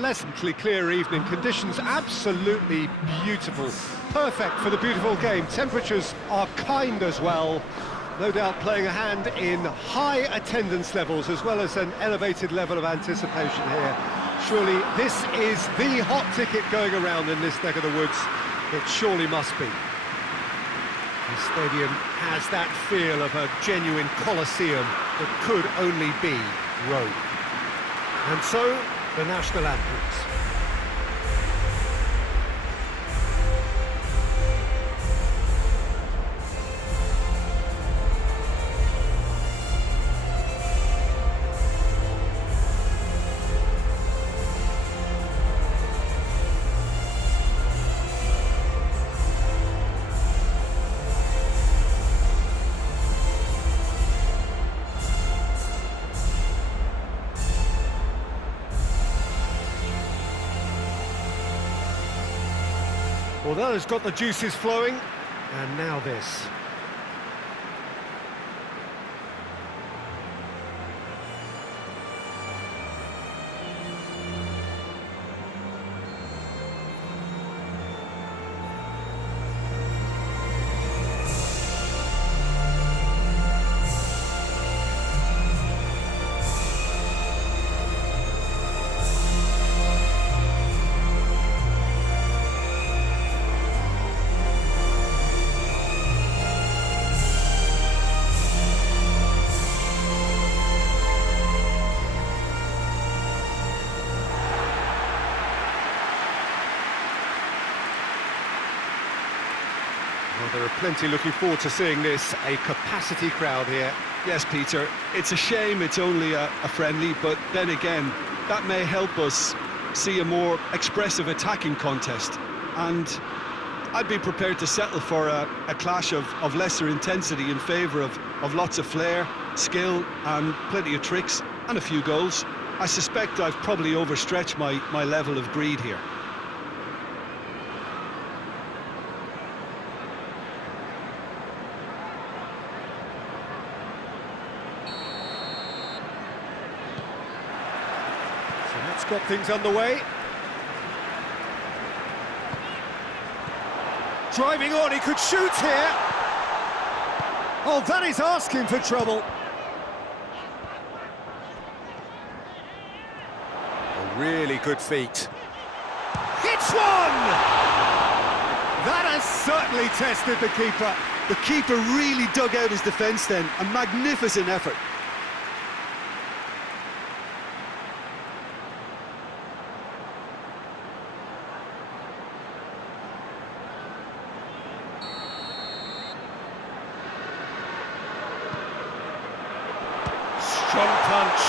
Pleasantly clear evening, conditions absolutely beautiful, perfect for the beautiful game. Temperatures are kind as well, no doubt playing a hand in high attendance levels as well as an elevated level of anticipation here. Surely this is the hot ticket going around in this neck of the woods. It surely must be. The stadium has that feel of a genuine Colosseum that could only be Rome. And so, the national anthems. Well, that has got the juices flowing, and now this. Well, there are plenty looking forward to seeing this, a capacity crowd here. Yes, Peter, it's a shame it's only a friendly, but then again, that may help us see a more expressive attacking contest. And I'd be prepared to settle for a clash of lesser intensity in favour of lots of flair, skill, and plenty of tricks, and a few goals. I suspect I've probably overstretched my level of greed here. That's got things underway. Driving on, he could shoot here. Oh, that is asking for trouble. A really good feat. Hits one! That has certainly tested the keeper. The keeper really dug out his defence then. A magnificent effort. Strong punch.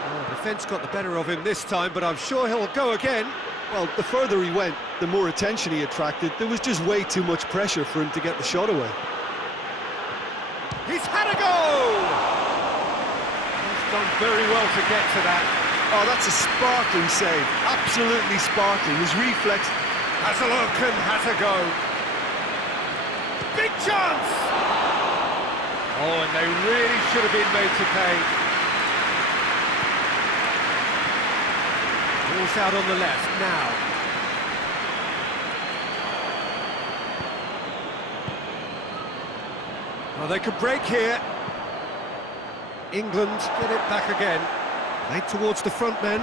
Oh, defence got the better of him this time, but I'm sure he'll go again. Well, the further he went, the more attention he attracted. There was just way too much pressure for him to get the shot away. He's had a go! He's done very well to get to that. Oh, that's a sparkling save. Absolutely sparkling. His reflex. Has a look and has a go. Big chance! Oh, and they really should have been made to pay. Ball's out on the left now. Well, they could break here. England get it back again. Played towards the front men.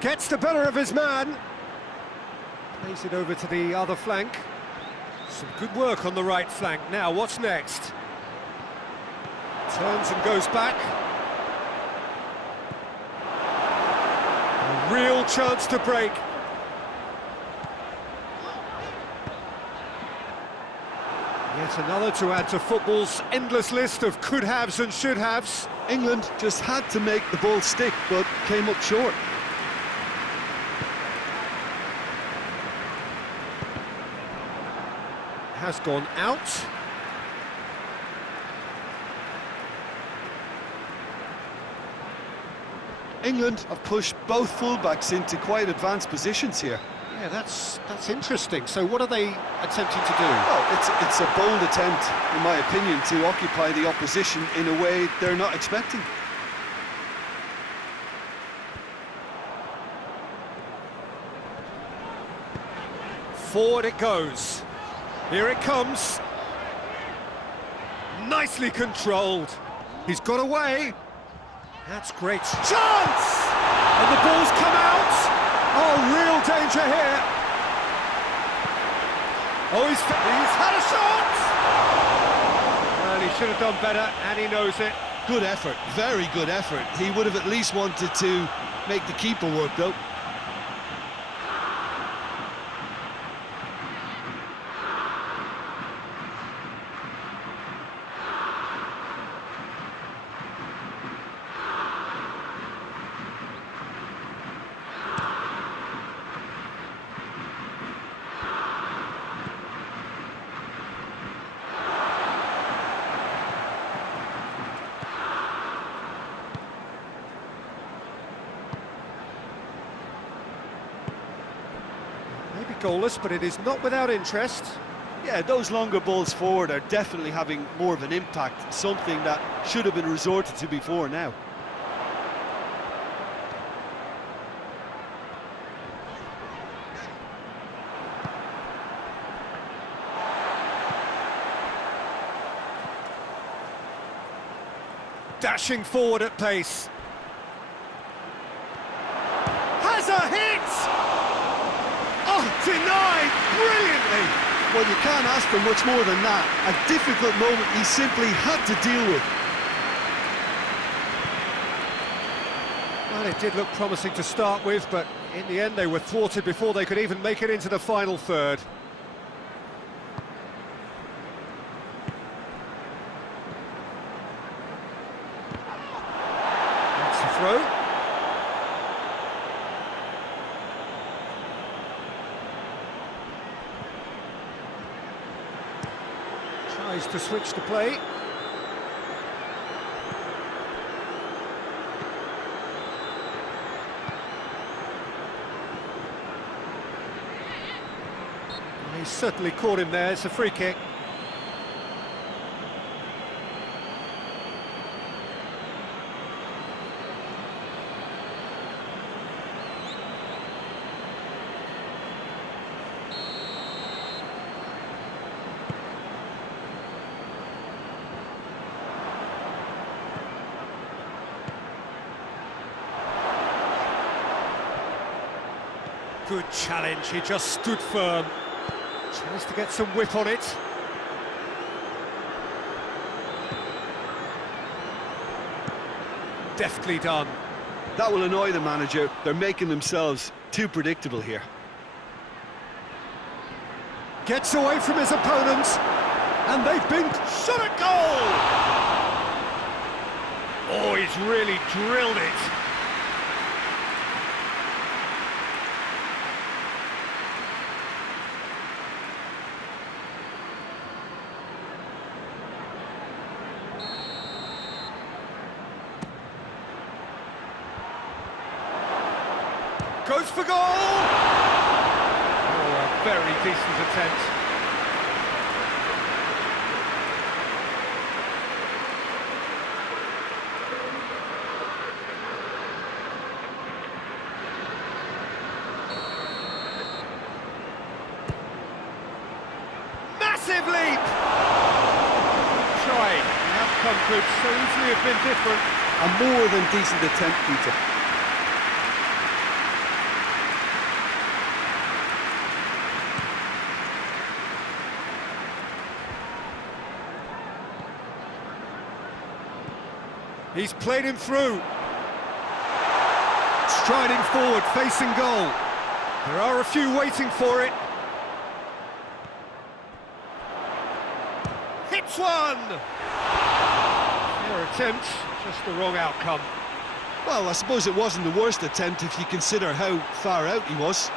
Gets the better of his man. Plays it over to the other flank. Some good work on the right flank. Now, what's next? Turns and goes back. A real chance to break. Yet another to add to football's endless list of could-haves and should-haves. England just had to make the ball stick, but came up short. Has gone out. England have pushed both fullbacks into quite advanced positions here. Yeah, that's interesting. So what are they attempting to do? Well, it's a bold attempt, in my opinion, to occupy the opposition in a way they're not expecting. Forward it goes. Here it comes. Nicely controlled. He's got away. That's great. Chance! And the ball's come out. Oh, real danger here. Oh, he's had a shot! And he should have done better, and he knows it. Good effort, very good effort. He would have at least wanted to make the keeper work, though. Maybe goalless, but it is not without interest. Yeah, those longer balls forward are definitely having more of an impact, something that should have been resorted to before now. Dashing forward at pace. Has a hit! Oh, denied brilliantly! Well, you can't ask for much more than that. A difficult moment he simply had to deal with. Well, it did look promising to start with, but in the end they were thwarted before they could even make it into the final third. That's the throw. Tries to switch the play. He's certainly caught him there. It's a free kick. Good challenge, he just stood firm. Tries to get some whip on it. Deftly done. That will annoy the manager. They're making themselves too predictable here. Gets away from his opponents, and they've been shot at goal! Oh, he's really drilled it. Goes for goal! Oh, a very decent attempt. Massive leap! Trying. The outcome could so easily have been different. A more than decent attempt, Peter. He's played him through. Striding forward, facing goal. There are a few waiting for it. Hits one! Fair attempt, just the wrong outcome. Well, I suppose it wasn't the worst attempt if you consider how far out he was.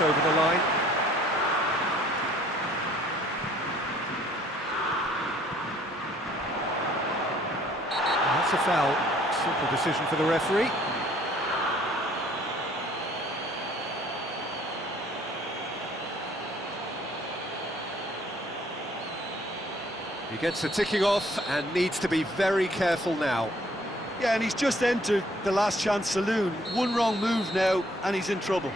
this over the line. And that's a foul. Simple decision for the referee. He gets the ticking off and needs to be very careful now. Yeah, and he's just entered the last chance saloon. One wrong move now, and he's in trouble.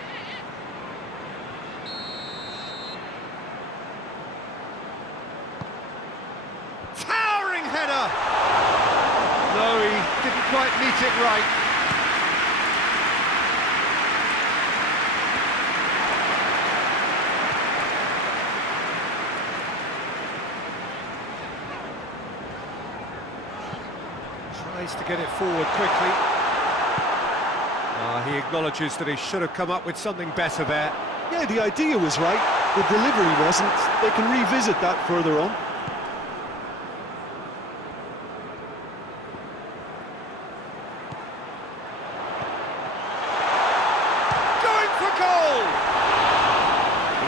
Towering header! No, he didn't quite meet it right. Tries to get it forward quickly. He acknowledges that he should have come up with something better there. Yeah, the idea was right, the delivery wasn't. They can revisit that further on. Going for goal!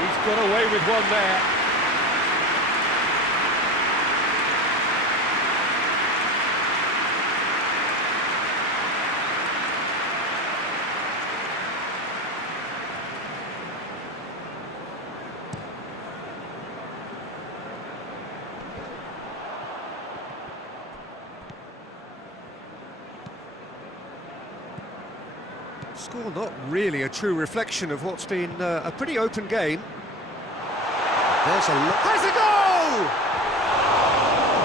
He's got away with one there. Score not really a true reflection of what's been a pretty open game. There's a look. Has a goal!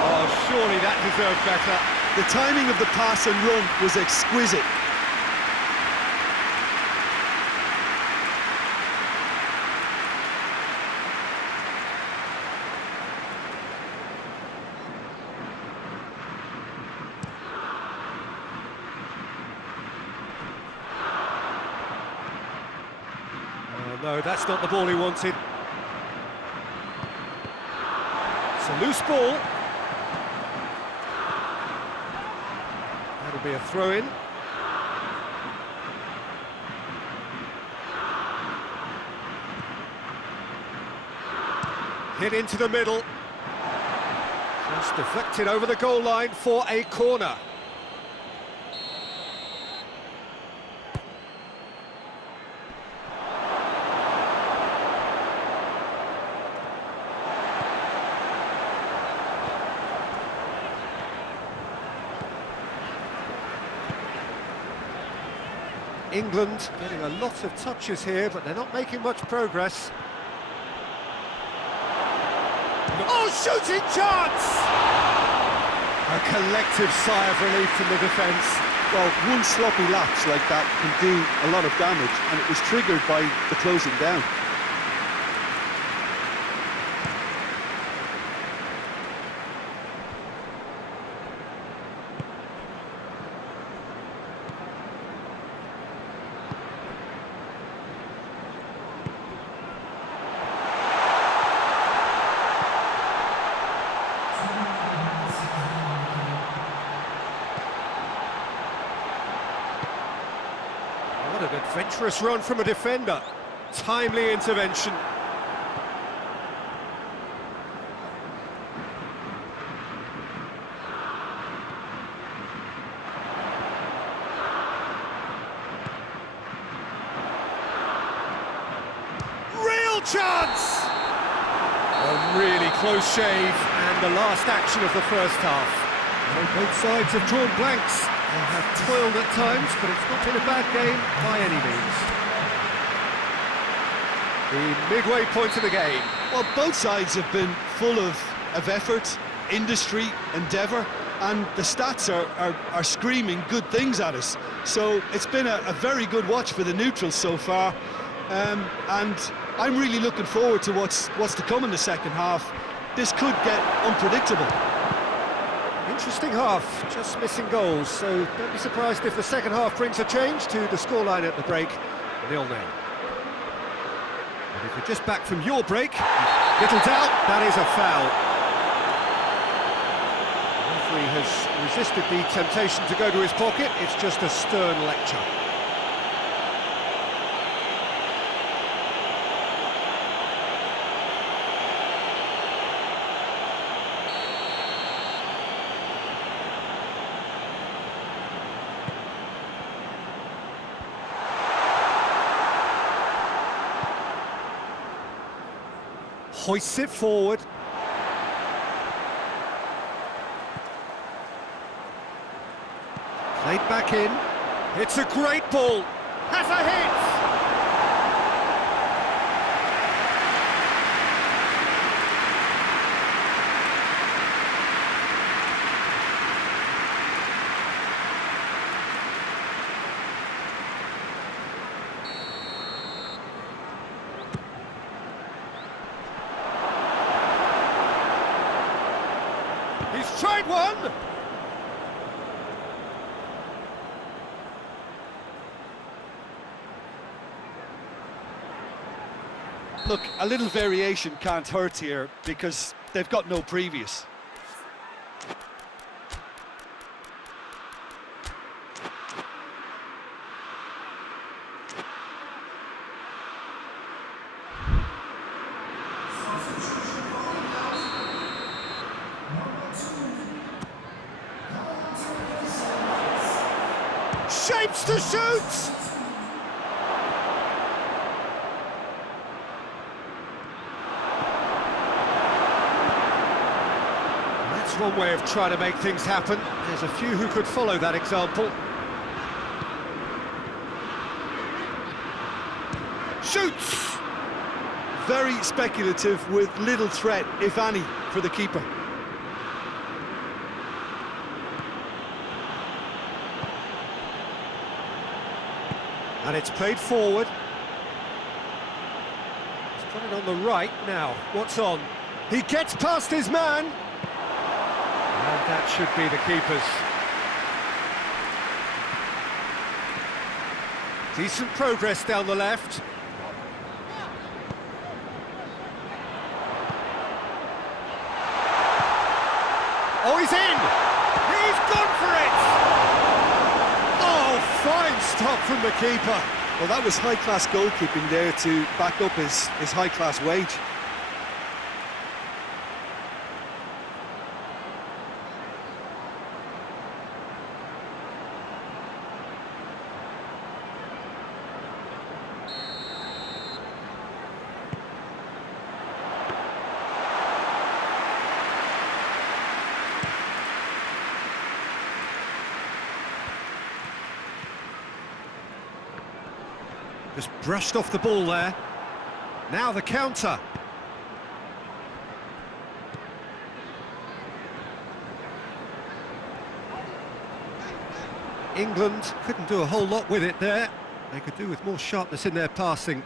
Oh, surely that deserved better. The timing of the pass and run was exquisite. No, that's not the ball he wanted. It's a loose ball. That'll be a throw-in. Hit into the middle. Just deflected over the goal line for a corner. England getting a lot of touches here, but they're not making much progress. Oh, shooting chance! A collective sigh of relief from the defence. Well, one sloppy lapse like that can do a lot of damage, and it was triggered by the closing down. What an adventurous run from a defender. Timely intervention. Real chance! A really close shave, and the last action of the first half. Well, both sides have drawn blanks. They have toiled at times, but it's not been a bad game by any means. The midway point of the game. Well, both sides have been full of effort, industry, endeavour, and the stats are screaming good things at us. So it's been a very good watch for the neutrals so far, and I'm really looking forward to what's to come in the second half. This could get unpredictable. Interesting half, just missing goals, so don't be surprised if the second half brings a change to the scoreline at the break, 0-0. And if you're just back from your break, little doubt, that is a foul. The referee has resisted the temptation to go to his pocket, it's just a stern lecture. Hoists it forward. Played back in. It's a great ball. Has a hit! He's tried one! Look, a little variation can't hurt here because they've got no previous. Shapes to shoot! That's one way of trying to make things happen. There's a few who could follow that example. Shoots! Very speculative with little threat, if any, for the keeper. And it's played forward. He's got it on the right now. What's on? He gets past his man. And that should be the keeper's. Decent progress down the left. Oh, he's in! He's gone for it! Oh, fine stop from the keeper. Well, that was high-class goalkeeping there to back up his high-class wage. Just brushed off the ball there. Now the counter. England couldn't do a whole lot with it there. They could do with more sharpness in their passing.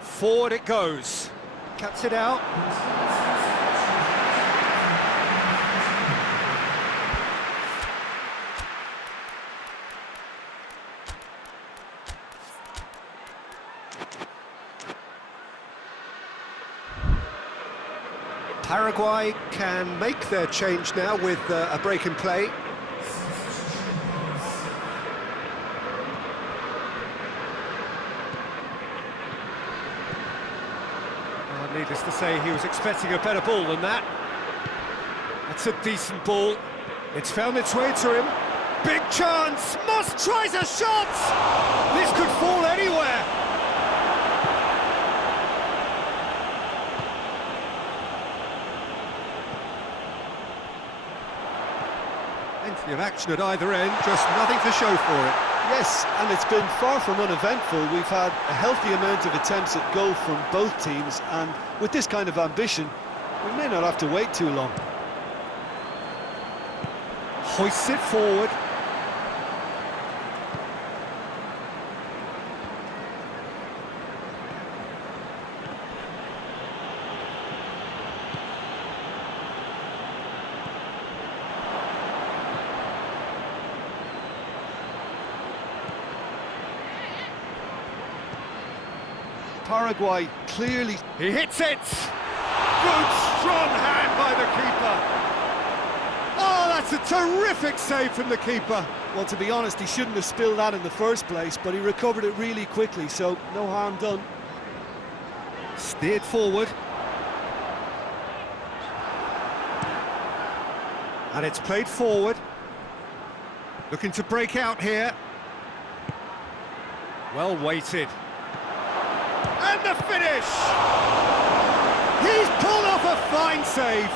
Forward it goes. Cuts it out. Paraguay can make their change now with a break in play. Needless to say, he was expecting a better ball than that. That's a decent ball. It's found its way to him. Big chance! Moss tries a shot! This could fall anywhere! Plenty of action at either end, just nothing to show for it. Yes, and it's been far from uneventful. We've had a healthy amount of attempts at goal from both teams, and with this kind of ambition, we may not have to wait too long. Hoists it forward. Paraguay clearly... He hits it! Good, strong hand by the keeper. Oh, that's a terrific save from the keeper. Well, to be honest, he shouldn't have spilled that in the first place, but he recovered it really quickly, so no harm done. Steered forward. And it's played forward. Looking to break out here. Well weighted. And the finish! He's pulled off a fine save.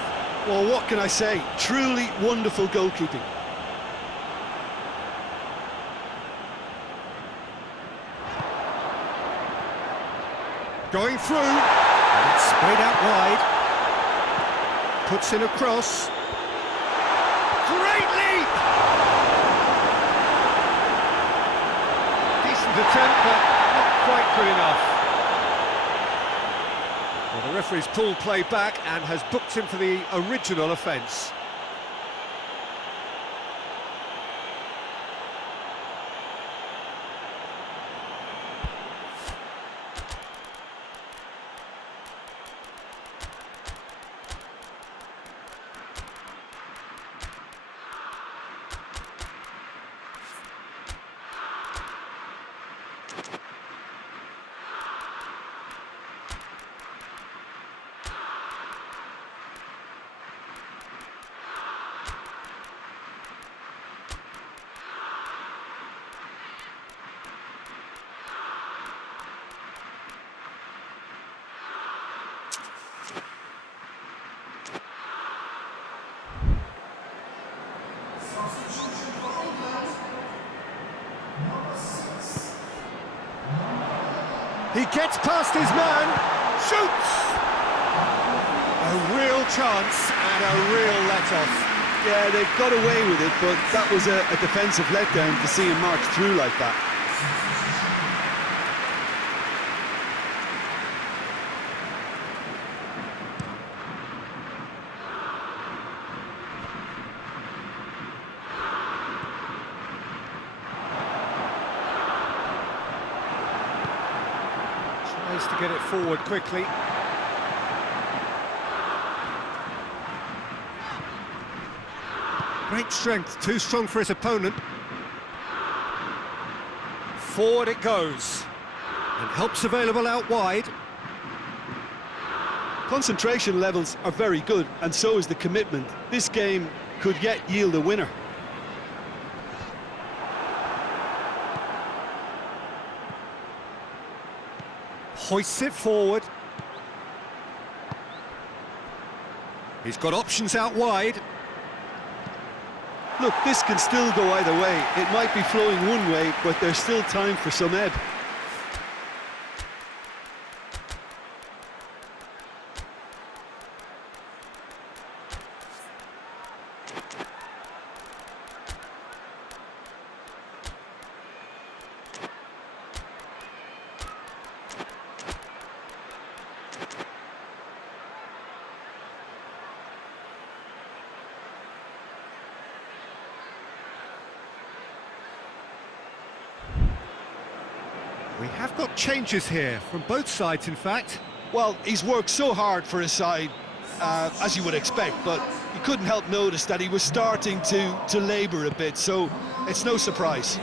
Well, what can I say? Truly wonderful goalkeeping. Going through, and it's sprayed out wide. Puts in a cross. Great leap! Decent attempt, but not quite good enough. Well, the referee's pulled play back and has booked him for the original offence. He gets past his man, shoots! A real chance and a real let-off. Yeah, they got away with it, but that was a defensive letdown to see him march through like that. Tries to get it forward quickly. Great strength, too strong for his opponent. Forward it goes. And help's available out wide. Concentration levels are very good, and so is the commitment. This game could yet yield a winner. Hoists it forward. He's got options out wide. Look, this can still go either way. It might be flowing one way, but there's still time for some ebb. We have got changes here, from both sides in fact. Well, he's worked so hard for his side, as you would expect, but you couldn't help notice that he was starting to labour a bit, so it's no surprise.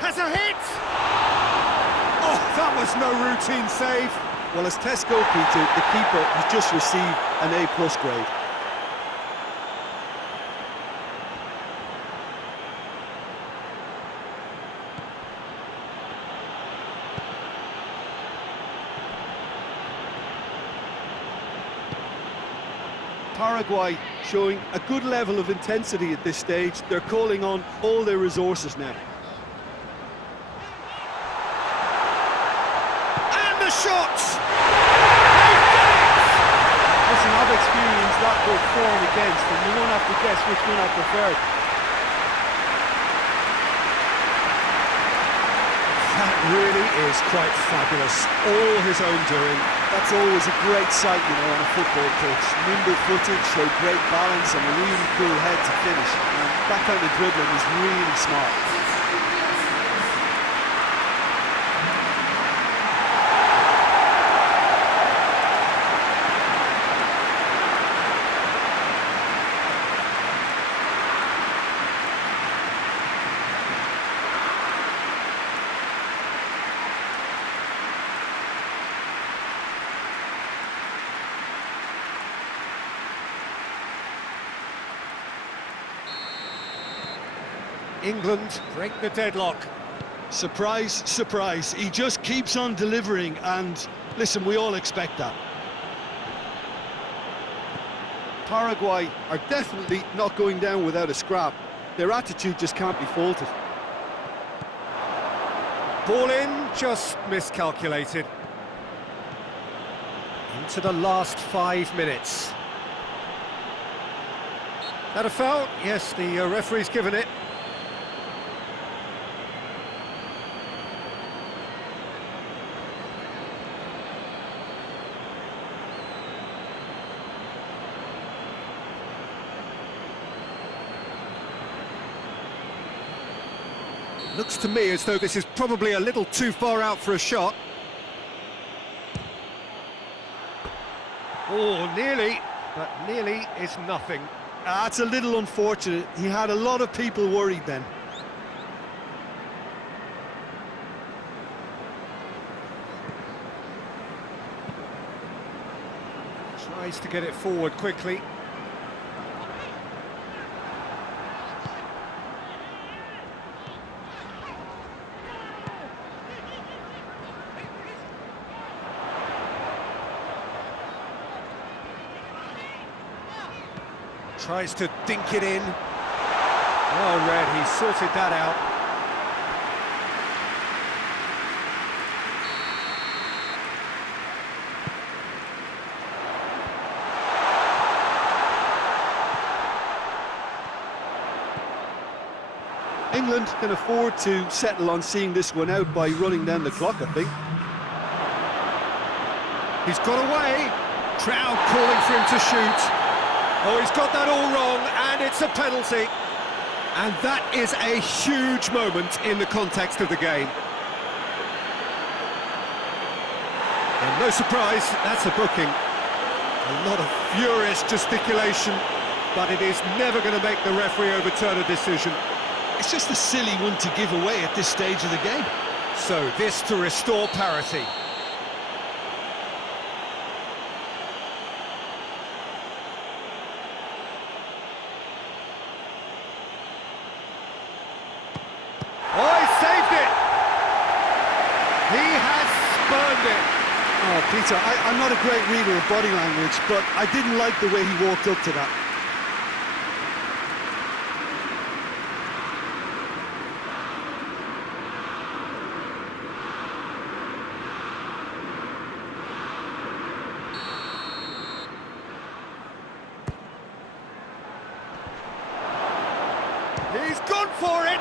Has a hit! Oh, that was no routine save. Well, as tests go, Peter, the keeper has just received an A+ grade. Paraguay showing a good level of intensity at this stage. They're calling on all their resources now. And the shot! Listen, I've experienced that both for and against, and you won't have to guess which one I preferred. That really is quite fabulous. All his own doing. That's always a great sight, you know, on a football pitch. Nimble footage, showed great balance and a really cool head to finish. And that kind of dribbling is really smart. England break the deadlock. Surprise, surprise. He just keeps on delivering, and listen, we all expect that. Paraguay are definitely not going down without a scrap. Their attitude just can't be faulted. Ball in, just miscalculated. Into the last 5 minutes. That a foul? Yes, the referee's given it. Looks to me as though this is probably a little too far out for a shot. Oh, nearly, but nearly is nothing. That's a little unfortunate. He had a lot of people worried then. Tries to get it forward quickly. Tries to dink it in. Oh, Red, he sorted that out. England can afford to settle on seeing this one out by running down the clock, I think. He's got away. Crowd calling for him to shoot. Oh, he's got that all wrong, and it's a penalty. And that is a huge moment in the context of the game. And no surprise, that's a booking. A lot of furious gesticulation, but it is never going to make the referee overturn a decision. It's just a silly one to give away at this stage of the game. So this to restore parity. Oh, he saved it! He has spurned it. Oh, Peter, I'm not a great reader of body language, but I didn't like the way he walked up to that. He's gone for it!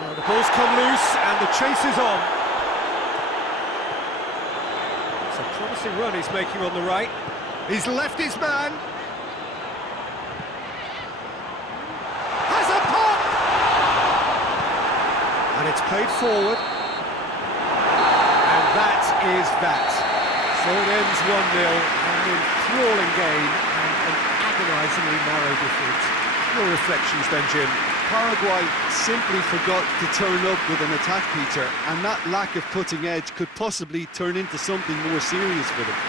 Well, the ball's come loose and the chase is on. It's a promising run he's making on the right. He's left his man. Has a pop! And it's played forward. And that is that. So it ends 1-0, an enthralling game and an agonisingly narrow defeat. Your reflections then, Jim? Paraguay simply forgot to turn up with an attack, Peter, and that lack of cutting edge could possibly turn into something more serious for them.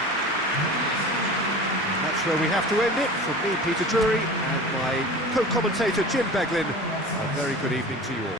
That's where we have to end it. From me, Peter Drury, and my co-commentator, Jim Beglin. A very good evening to you all.